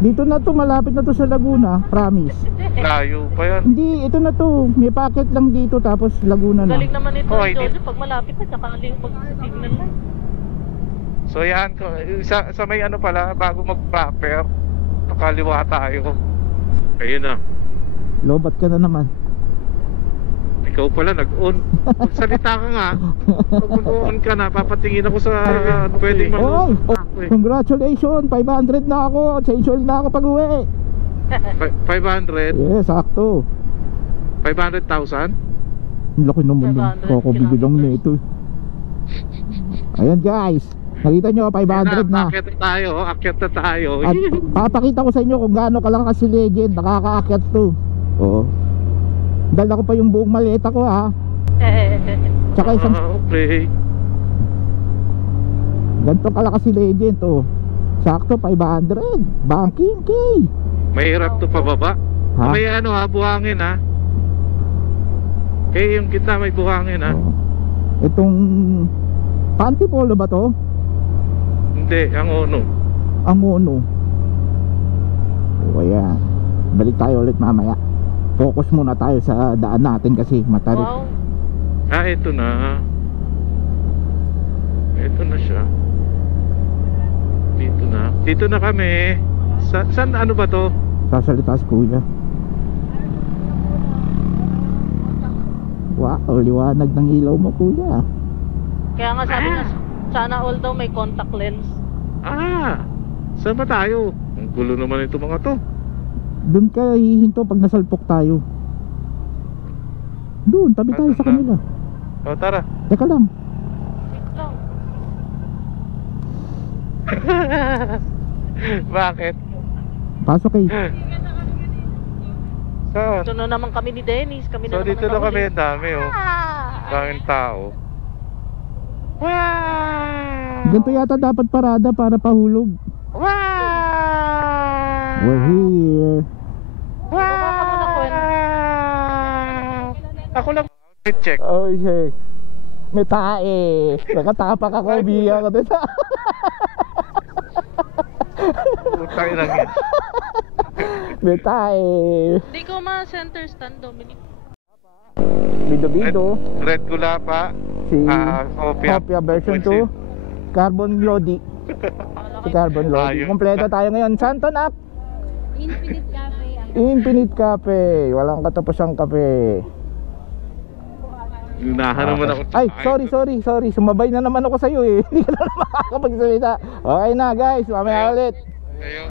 Dito na to, malapit na to sa Laguna, promise. Layo pa yan. Hindi, ito na to. May packet lang dito tapos Laguna na. Galing naman ito, Hoy, Jojo, pag malapit na, tsaka mag-signal lang. So yan, sa may ano pala, bago mag-proper, nakaliwa tayo. Ayun na. Lobat ka na naman. Ikaw pala nag-on. Magsalita ka nga. Pag mag-on ka na, papatingin ako sa pwedeng Oy, mag-on. congratulations, 500 na ako. Change oil na ako pag uwi. 500? Yes, sakto. 500,000? Ang laki naman yung 500 kakubilang nito. Ayan guys, nakita nyo 500 na. Akyat na tayo, akyat na tayo. At papakita ko sa inyo kung gaano kalakas si Legend. Nakakaakyat to. Oo. Dala ko pa yung buong maleta ko ha. Tsaka isang okay. ganito kalakas si Legend oh. Sakto 500. Banking key. Mahirap to pababa. Ha? May ano ha, buhangin ha. Kaya yung kita may buhangin ha. Oh. Itong panty polo ba to? Hindi, ang ono. Ang uno. O ayan. Balik tayo ulit mamaya. Focus muna tayo sa daan natin kasi matarik. Wow. Ah, ito na. Ito na siya. Dito na. Dito na kami. Saan ano ba to? Sasalita si kuya. Wow, liwanag ng ilaw mo kuya. Kaya nga sabi na, sana all daw may contact lens. Ah, saan ba tayo? Ang gulo naman ito mga to. Doon ka hihinto pag nasalpok tayo. Doon, tabi tayo sa kanila. O tara. Teka lang. Wait lang. Bakit? Pasok eh. Saan? Ito na naman kami ni Dennis. Kami So na dito na naman kami, ang dami oh. Daming tao. Wow! Ganito yata dapat parada para pahulog. Wow! We're here. Wow! Ako lang check. Oh, hey. May tae. Nakatapak ako, biya ko din. Putang lang yan. May tae. Hindi ko ma-center stand, Dominic. Bido-bido. Red Gulapa. Si Kopya version 2. Carbon Lodi. Si Carbon Lodi. Kompleto tayo ngayon. Saan to, Nak? Infinite Cafe. Infinite Cafe. Walang katapusang kape. Lunahan naman ako. Ay, sorry. Sumabay na naman ako sa'yo eh. Hindi ka na makakapagsalita. Okay na guys, mamaya ulit. Ayun.